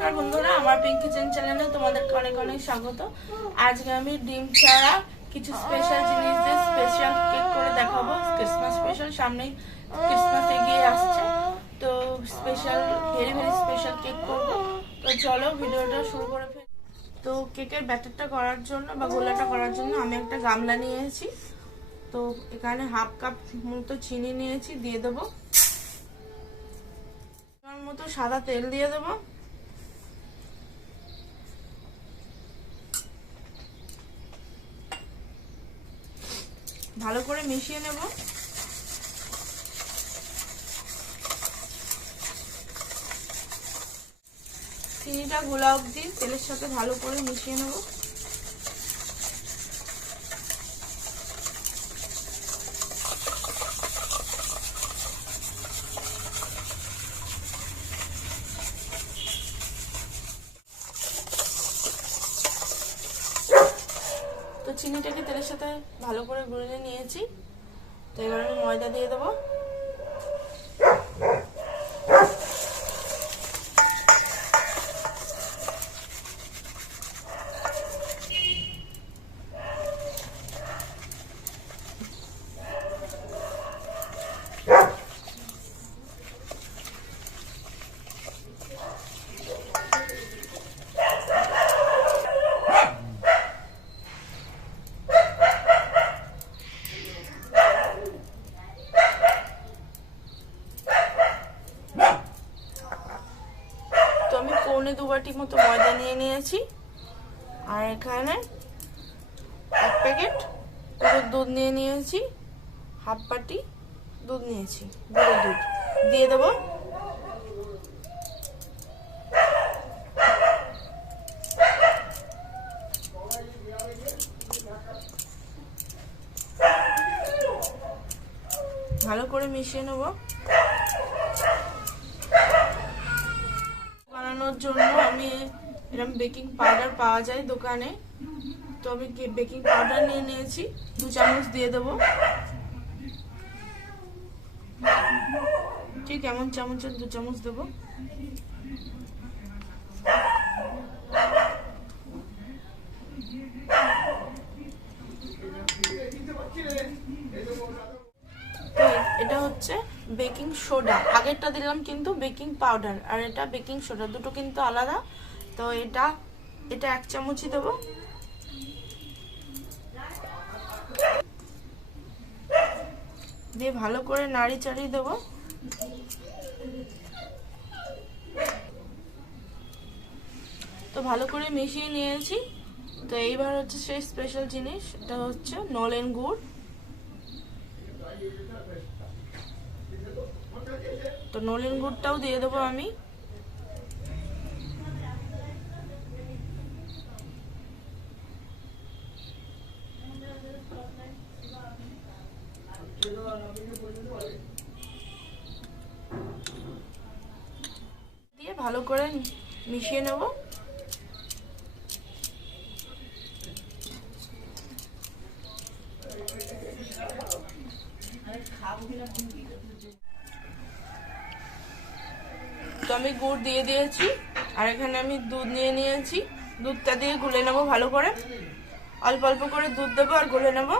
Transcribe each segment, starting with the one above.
নমস্কার বন্ধুরা, আমার পিঙ্ক কিচেন চ্যানেলে তোমাদেরকে অনেক অনেক স্বাগত। আজকে আমি ডিম ছাড়া কিছু স্পেশাল জিনিস দিয়ে স্পেশাল কেক করে দেখাবো। ক্রিসমাস স্পেশাল, সামনেই ক্রিসমাস এগিয়ে আসছে, তো special very very special cake করবো। তো চলো ভিডিওটা শুরু করে ফেলি। তো কেকের ব্যাটারটা করার জন্য বা গোলাটা করার জন্য আমি একটা গামলা নিয়েছি। তো এখানে হাফ কাপ মতো চিনি নিয়েছি, দিয়ে দেবো। মতো সাদা তেল দিয়ে দেবো। ভালো করে মিশিয়ে নেব। চিনিটা গোলা অবধি তেলের সাথে ভালো করে মিশিয়ে নেব। তো চিনিটাকে তেলের সাথে ভালো করে গুলে নিয়েছি। তো এবার আমি ময়দা দিয়ে দেবো। আমি পৌনে 2 বাটি মতো ময়দা নিয়ে নিয়েছি, আর এখানে 1 প্যাকেট পুরো দুধ নিয়ে নিয়েছি, হাফ বাটি দুধ নিয়েছি, গুঁড়ো দুধ দিয়ে দেবো। ভালো করে মিশিয়ে নেব। বানানোর জন্য আমি এরকম বেকিং পাউডার পাওয়া যায় দোকানে, তো আমি বেকিং পাউডার নিয়ে নিয়েছি, 2 চামচ দিয়ে দেবো। ঠিক এমন চামচের 2 চামচ দেবো। তো এটা হচ্ছে বেকিং সোডা, আগেরটা দিলাম কিন্তু বেকিং পাউডার, আর এটা বেকিং সোডা, দুটো কিন্তু আলাদা। তো এটা 1 চামচই দেবো। দিয়ে ভালো করে নাড়ি চাড়িয়ে দেবো। তো ভালো করে মিশিয়ে নিয়েছি। তো এইবার হচ্ছে সেই স্পেশাল জিনিস, এটা হচ্ছে নলেন গুড়। তো নলেন গুড়টাও দিয়ে দেবো আমি। দিয়ে ভালো করে মিশিয়ে নেব। তো আমি গুড় দিয়ে দিয়েছি, আর এখানে আমি দুধ নিয়ে নিয়েছি, দুধটা দিয়ে গুলে নেব ভালো করে। অল্প অল্প করে দুধ দেবো আর গুলে নেব।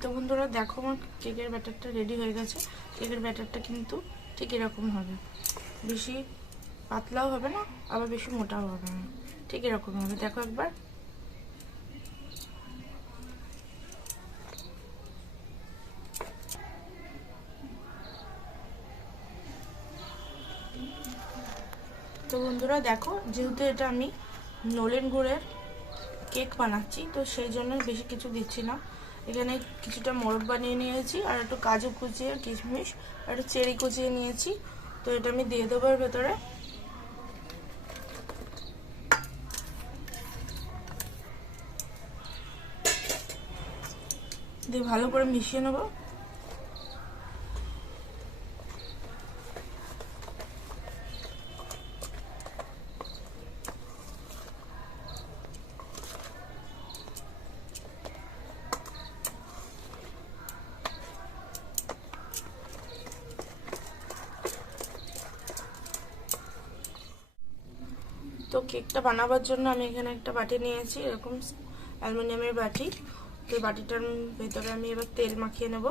তো বন্ধুরা দেখো, আমার কেকের ব্যাটারটা রেডি হয়ে গেছে। কেকের ব্যাটারটা কিন্তু ঠিক এরকম হবে, বেশি পাতলাও হবে না আবার বেশি মোটাও হবে না, ঠিক এরকম হবে। দেখো একবার। তো বন্ধুরা দেখো, যেহেতু এটা আমি নলেন গুড়ের কেক বানাচ্ছি, তো সেই জন্য বেশি কিছু দিচ্ছি না। এখানে কিছুটা মোরগ বানিয়ে নিয়েছি, আর একটু কাজু কুচিয়ে, কিশমিশ আর একটু চেরি কুচিয়ে নিয়েছি। তো এটা আমি দিয়ে দেবো এর ভেতরে। দিয়ে ভালো করে মিশিয়ে নেবো। তো কেকটা বানাবার জন্য আমি এখানে একটা বাটি নিয়েছি, এরকম অ্যালুমিনিয়ামের বাটি। তো বাটিটার ভেতরে আমি এবার তেল মাখিয়ে নেব।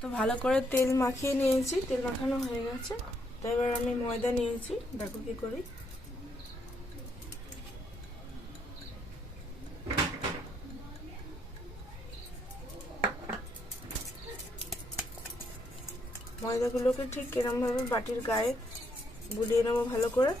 তো ভালো করে তেল মাখিয়ে নিয়েছি, তেল মাখানো হয়ে গেছে। তো এবার আমি ময়দা নিয়েছি, দেখো কি করি। ময়দাগুলোকে ঠিক এরকমভাবে বাটির গায়ে গুলিয়ে নেবো ভালো করে।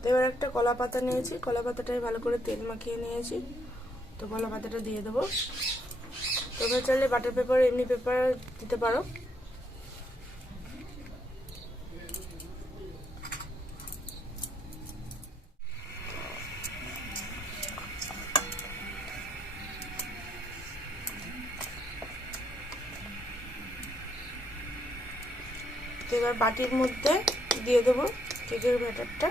তো এবার একটা কলা পাতা নিয়েছি, কলা পাতাটাই ভালো করে তেল মাখিয়ে নিয়েছি। তো কলা পাতাটা দিয়ে দেবো। তোমরা চাইলে বাটার পেপার, এমনি পেপার দিতে পারো। তো এবার বাটির মধ্যে দিয়ে দেবো কেকের ব্যাটারটা।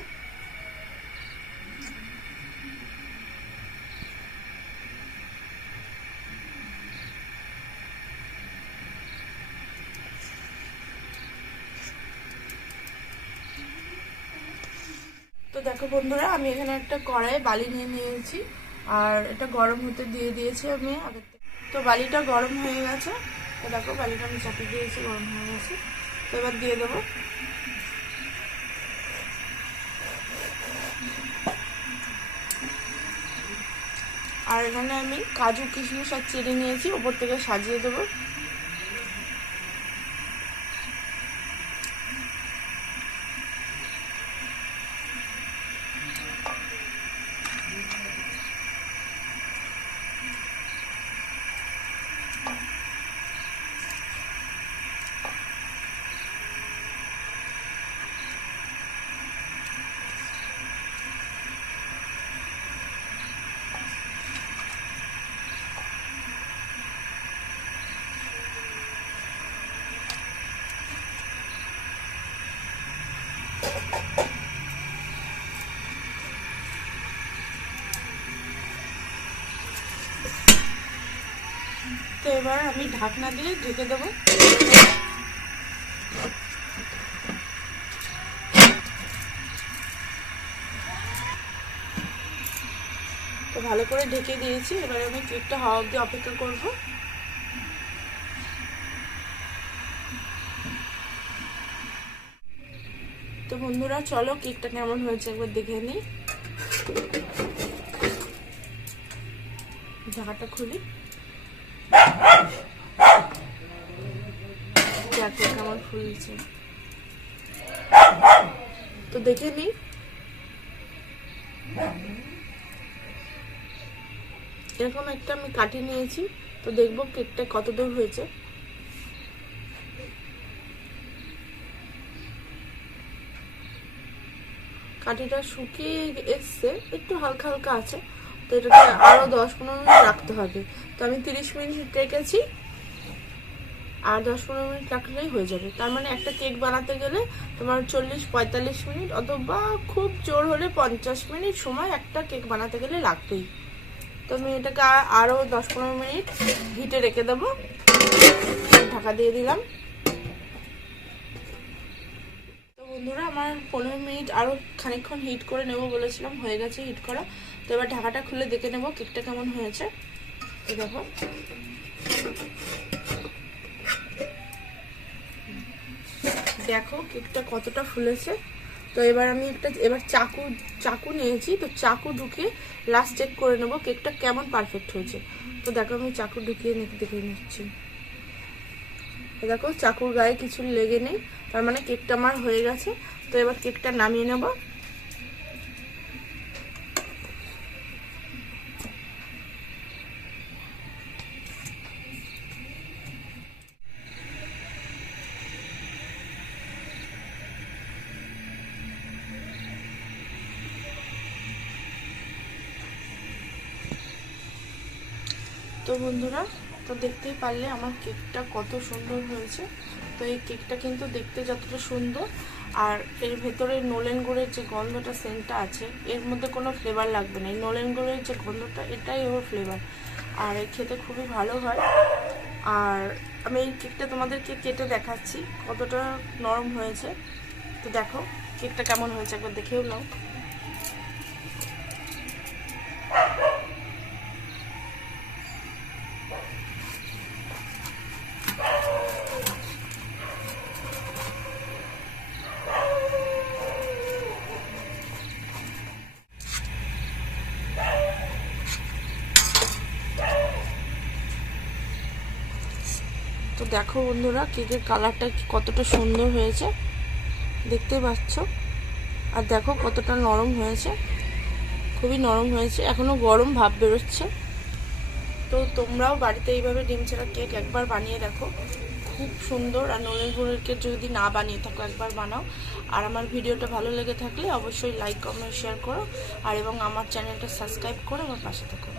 তো দেখো বন্ধুরা, আমি এখানে একটা কড়াই বালি নিয়ে নিয়েছি, আর এটা গরম হতে দিয়ে দিয়েছি আমি আগে থেকে। তো বালিটা গরম হয়ে গেছে। তো দেখো বালিটা আমি চাপিয়ে দিয়েছি, গরম হয়ে গেছে। তো এবার দিয়ে দেবো। আর এখানে আমি কাজু কিশমিশ আর চেরি নিয়েছি, ওপর থেকে সাজিয়ে দেবো। তো এবার আমি ঢাকনা দিয়ে ঢেকে দেবো। তো ভালো করে ঢেকে দিয়েছি, এবার আমি কেকটা হওয়া অবধি অপেক্ষা করব। তো বন্ধুরা চলো কেকটা কেমন হয়েছে একবার দেখে নিই। ঢাকাটা খুলি, কেমন ফুলছে তো দেখে নিই। এরকম একটা আমি কাটি নিয়েছি, তো দেখবো কেকটা কত দূর হয়েছে। কাঠিটা শুকিয়ে এসছে, একটু হালকা হালকা আছে। তো এটাকে আরো 10-15 মিনিট রাখতে হবে। তো আমি 30 মিনিট রেখেছি, আর 10-15 মিনিট রাখলেই হয়ে যাবে। তার মানে একটা কেক বানাতে গেলে তোমার 40-45 মিনিট অথবা খুব জোর হলে 50 মিনিট সময় একটা কেক বানাতে গেলে লাগবেই। তো তো আমি এটাকে আরও 10-15 মিনিট হিটে রেখে দেবো। ঢাকা দিয়ে দিলাম। তো বন্ধুরা আমার 15 মিনিট আরও খানিকক্ষণ হিট করে নেব বলেছিলাম, হয়ে গেছে হিট করা। তো এবার ঢাকাটা খুলে দেখে নেব কেকটা কেমন হয়েছে। তো দেখো দেখো কেকটা কতটা ফুলেছে। তো এবার আমি এবার চাকু নিয়েছি, তো চাকু ঢুকিয়ে লাস্ট চেক করে নেব কেকটা কেমন পারফেক্ট হয়েছে। তো দেখো আমি চাকু ঢুকিয়ে দেখে নিচ্ছি। দেখো চাকুর গায়ে কিছু লেগে নেই, তার মানে কেকটা আমার হয়ে গেছে। তো এবার কেকটা নামিয়ে নেব। তো বন্ধুরা, তো দেখতেই পারলে আমার কেকটা কত সুন্দর হয়েছে। তো এই কেকটা কিন্তু দেখতে যতটা সুন্দর, আর এর ভেতরে নলেন গুড়ের যে গন্ধটা সেন্টটা আছে, এর মধ্যে কোনো ফ্লেভার লাগবে না। এই নলেন গুড়ের যে গন্ধটা, এটাই ওর ফ্লেভার, আর খেতে খুবই ভালো হয়। আর আমি এই কেকটা তোমাদেরকে কেটে দেখাচ্ছি কতটা নরম হয়েছে। তো দেখো কেকটা কেমন হয়েছে, একবার দেখেও নাও। তো দেখো বন্ধুরা কেকের কালারটা কতটা সুন্দর হয়েছে, দেখতে পাচ্ছ। আর দেখো কতটা নরম হয়েছে, খুবই নরম হয়েছে, এখনো গরম ভাব বেরোচ্ছে। তো তোমরাও বাড়িতে এইভাবে ডিম ছাড়া কেক একবার বানিয়ে দেখো, খুব সুন্দর। আর নলেন গুড়ের কেক যদি না বানিয়ে থাকো একবার বানাও। আর আমার ভিডিওটা ভালো লেগে থাকলে অবশ্যই লাইক কমেন্ট শেয়ার করো, আর এবং আমার চ্যানেলটা সাবস্ক্রাইব করে আমার পাশে থাকো।